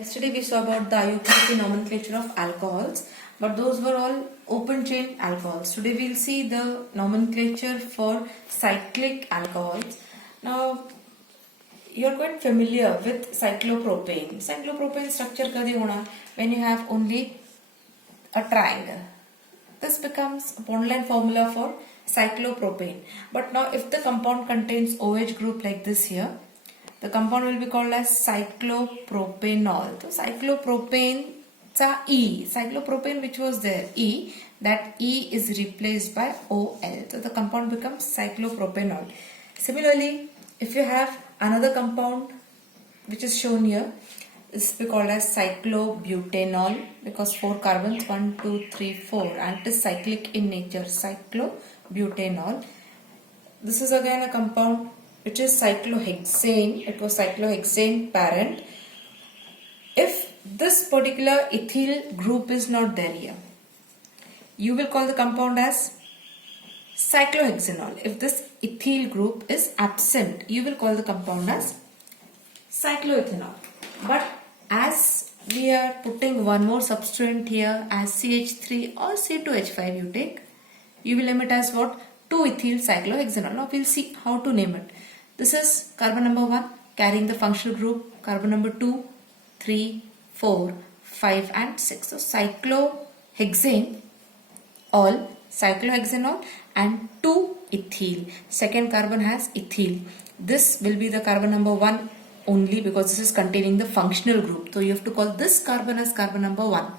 Yesterday we saw about the IUPAC nomenclature of alcohols, but those were all open chain alcohols. Today we will see the nomenclature for cyclic alcohols. Now you are quite familiar with cyclopropane. Cyclopropane structure kadi hona when you have only a triangle. This becomes a bond line formula for cyclopropane. But now if the compound contains OH group like this here, the compound will be called as cyclopropanol. So cyclopropane E. Cyclopropane which was there E, that E is replaced by OL. So the compound becomes cyclopropanol. Similarly, if you have another compound which is shown here, this will be called as cyclobutanol because 4 carbons 1, 2, 3, 4 and it is cyclic in nature. Cyclobutanol. This is again a compound which is cyclohexane. It was cyclohexane parent. If this particular ethyl group is not there here, you will call the compound as cyclohexanol. If this ethyl group is absent, you will call the compound as cycloethanol. But as we are putting one more substituent here as CH3 or C2H5 you take, you will name it as what? 2-ethyl cyclohexanol. Now we will see how to name it. This is carbon number 1 carrying the functional group, carbon number 2, 3, 4, 5 and 6. So cyclohexane, all cyclohexanol and 2-ethyl. Second carbon has ethyl. This will be the carbon number 1 only because this is containing the functional group. So you have to call this carbon as carbon number 1.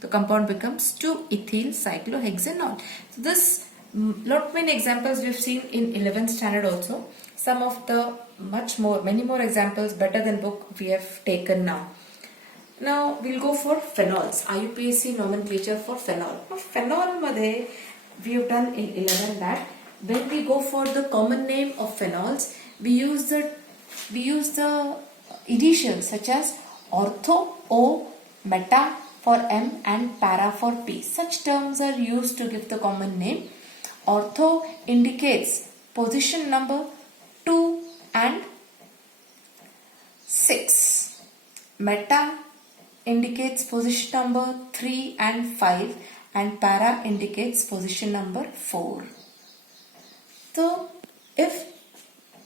The compound becomes 2-ethyl cyclohexanol. So this many examples we have seen in 11th standard also. Some of the many more examples better than book we have taken now. Now we'll go for phenols. IUPAC nomenclature for phenol. Now phenol madhe we have done in 11 that when we go for the common name of phenols, we use the initials such as ortho, O, meta for M and para for P. Such terms are used to give the common name. Ortho indicates position number 2 and 6. Meta indicates position number 3 and 5 and para indicates position number 4. So if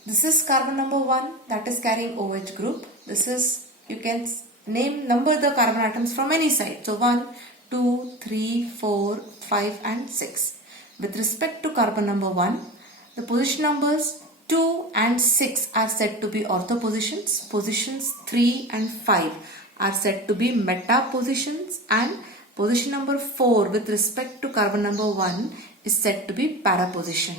this is carbon number 1 that is carrying OH group, this is, you can number the carbon atoms from any side. So 1, 2, 3, 4, 5 and 6. With respect to carbon number 1, the position numbers 2 and 6 are said to be ortho positions. Positions 3 and 5 are said to be meta positions and position number 4 with respect to carbon number 1 is said to be para position.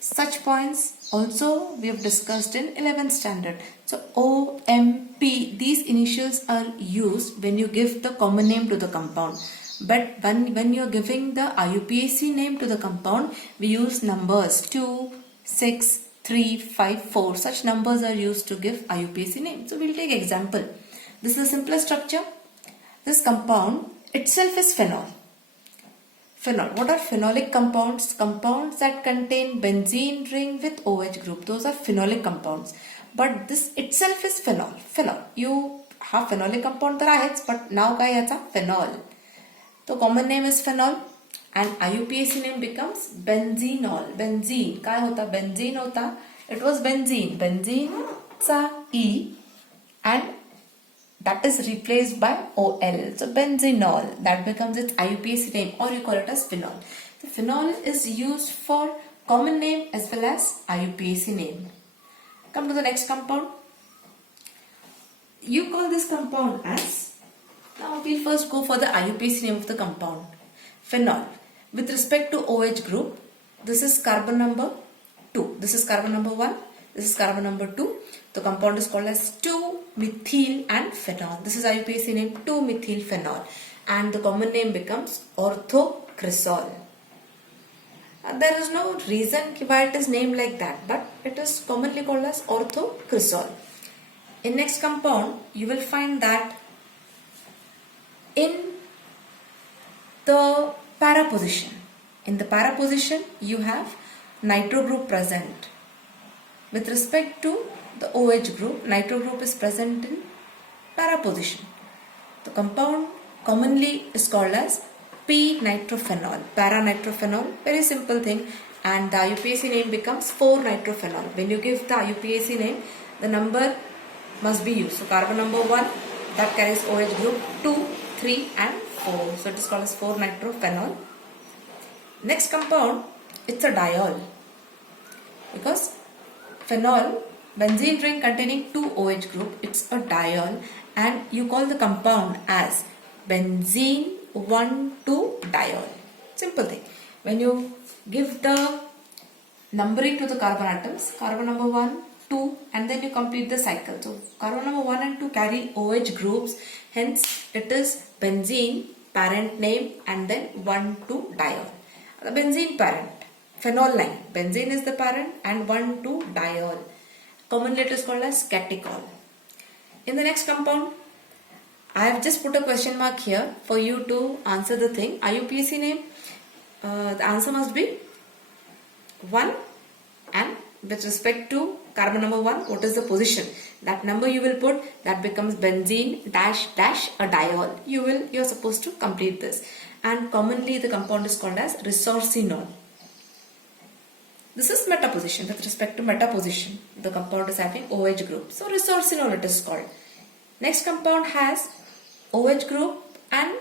Such points also we have discussed in 11th standard. So O, M, P, these initials are used when you give the common name to the compound. But when you are giving the IUPAC name to the compound, we use numbers 2, 6, 3, 5, 4. Such numbers are used to give IUPAC name. So we will take example. This is the simplest structure. This compound itself is phenol. Phenol. What are phenolic compounds? Compounds that contain benzene ring with OH group. Those are phenolic compounds. But this itself is phenol. Phenol. You have phenolic compound तर आहेच, but नाव काय याचा? Phenol. So common name is phenol and IUPAC name becomes benzenol. Benzene. काय होता? Benzene होता. It was benzene. Benzene चा E and that is replaced by OL. So benzenol. That becomes its IUPAC name or you call it as phenol. So phenol is used for common name as well as IUPAC name. Come to the next compound. You call this compound as, now we'll first go for the IUPAC name of the compound. Phenol. With respect to OH group, this is carbon number 2. This is carbon number 1. This is carbon number 2. The compound is called as 2-methyl and phenol. This is IUPAC name 2-methyl phenol. And the common name becomes orthocresol. There is no reason why it is named like that, but it is commonly called as orthocresol. In next compound, you will find that in the para position. In the para position, you have nitro group present. With respect to the OH group, nitro group is present in para para position. The compound commonly is called as p-nitrophenol, para-nitrophenol, very simple thing, and the IUPAC name becomes 4-nitrophenol. When you give the IUPAC name, the number must be used. So carbon number 1 that carries OH group, 2, 3 and 4. So it is called as 4-nitrophenol. Next compound, it's a diol, because phenol, benzene ring containing 2 OH group, it's a diol, and you call the compound as benzene 1,2-diol. Simple thing. When you give the numbering to the carbon atoms, carbon number 1, 2, and then you complete the cycle. So carbon number 1 and 2 carry OH groups, hence it is benzene, parent name, and then 1,2-diol. The benzene parent, phenol line, benzene is the parent and 1,2-diol. Commonly it is called as catechol. In the next compound, I have just put a question mark here for you to answer the thing. IUPAC name, the answer must be 1, and with respect to carbon number 1, what is the position? That number you will put, that becomes benzene dash dash a diol. You are supposed to complete this. And commonly the compound is called as resorcinol. This is meta position. With respect to meta position, the compound is having OH group. So resorcinol it is called. Next compound has OH group, and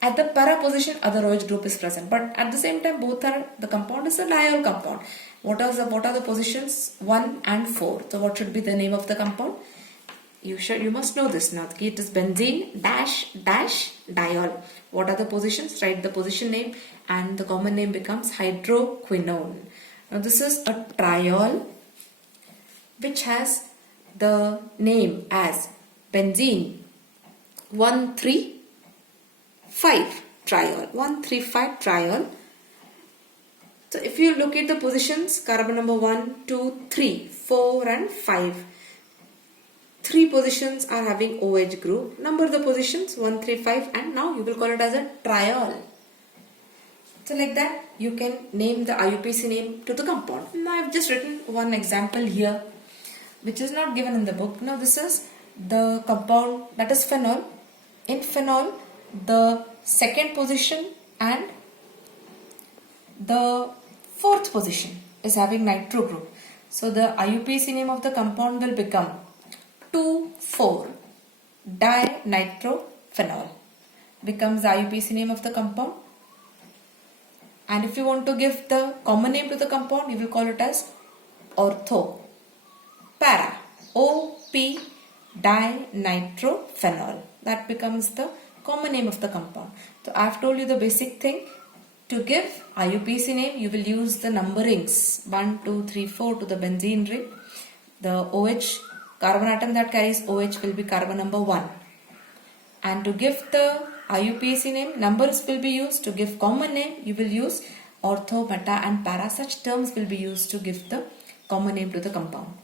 at the para position other OH group is present. But at the same time both are, the compound is a diol compound. What are the positions? 1 and 4. So what should be the name of the compound? You must know this now. It is benzene dash dash diol. What are the positions? Write the position name, and the common name becomes hydroquinone. Now this is a triol which has the name as benzene 1,3,5 triol. 1,3,5 triol. So if you look at the positions, carbon number 1, 2, 3, 4 and 5. 3 positions are having OH group. Number the positions 1, 3, 5, and now you will call it as a triol. So like that you can name the IUPAC name to the compound. Now I have just written one example here which is not given in the book. Now this is the compound, that is phenol. In phenol, the second position and the fourth position is having nitro group. So the IUPAC name of the compound will become 2,4-dinitrophenol. Becomes the IUPAC name of the compound. And if you want to give the common name to the compound, you will call it as ortho para, OP dinitrophenol. That becomes the common name of the compound. So I have told you the basic thing. To give IUPAC name, you will use the numberings 1, 2, 3, 4 to the benzene ring. The OH carbon atom that carries OH will be carbon number 1. And to give the IUPAC name, numbers will be used. To give common name, you will use ortho, meta and para. Such terms will be used to give the common name to the compound.